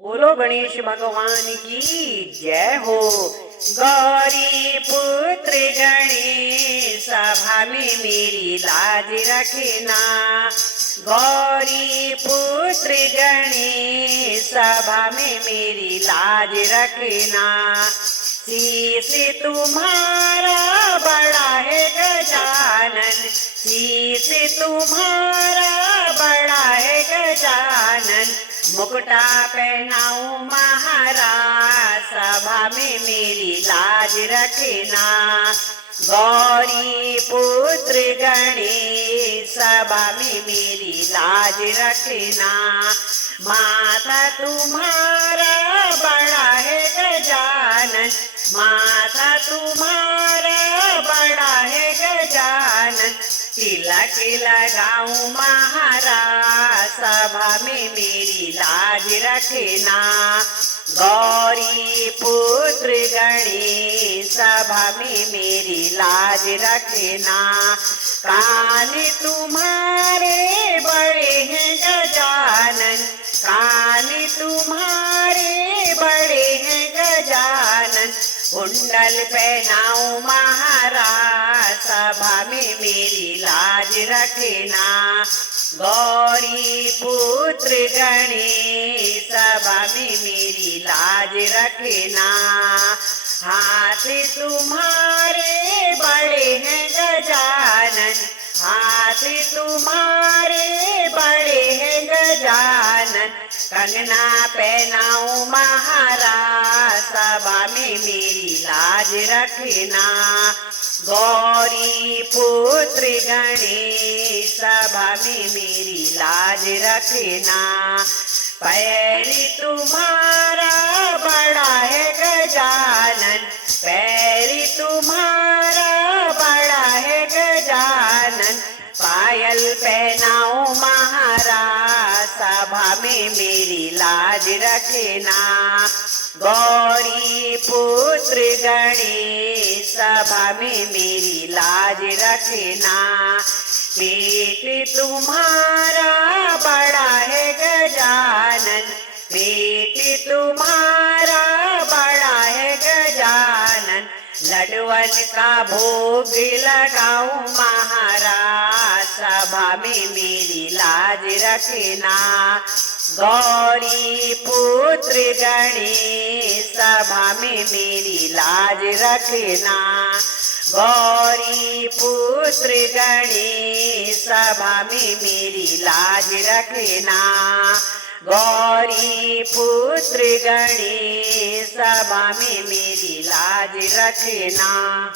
बोलो गणेश भगवान की जय हो। गौरी पुत्र गणेश सभा में मेरी लाज रखना। गौरी पुत्र गणेश सभा में मेरी लाज रखना। शीश तुम्हारा बड़ा है गजानन, शीश तुम्हारा बड़ा है गजानन। मुकुटा पहनाऊं महाराज सभा में मेरी लाज रखना। गौरी पुत्र गणेश सभा में मेरी लाज रखना। माता तुम्हारा बड़ा है गजानन, माता तुम्हारा बड़ा है गजानन। तिलक लगाऊं महाराज सभा में मेरी लाज रखना। गौरी पुत्र गणेश सभा में मेरी लाज रखना। कान तुम्हारे बड़े हैं गजानन, कान तुम्हारे बड़े हैं गजानन। कुंडल पहनाऊं महाराज सभा में मेरी लाज रखना। गौरी पुत्र गणेश सभा में मेरी लाज रखना। हाथ तुम्हारे बड़े हैं गजानन, हाथ तुम्हारे बड़े हैं गजानन। कंगना पहनाऊं महाराज सभा में मेरी लाज रखना। गौरी पुत्र गणेश सभा में मेरी लाज रखना। पैर तुम्हारा बड़ा है गजानन, पैर तुम्हारा बड़ा है गजानन। पायल पहनाऊं महाराज सभा में मेरी लाज रखना। गौरी पुत्र गणेश सभा में मेरी लाज रखना। पेट तुम्हारा बड़ा है गजानन, पेट तुम्हारा बड़ा है गजानन। लडवन का भोग लगाऊं महाराज सभा में मेरी लाज रखना। गौरी पुत्र गणेश सभा में मेरी लाज रखना। गौरी पुत्र गणेश सभा में मेरी लाज रखना। गौरी पुत्र गणेश सभा में मेरी लाज रखना।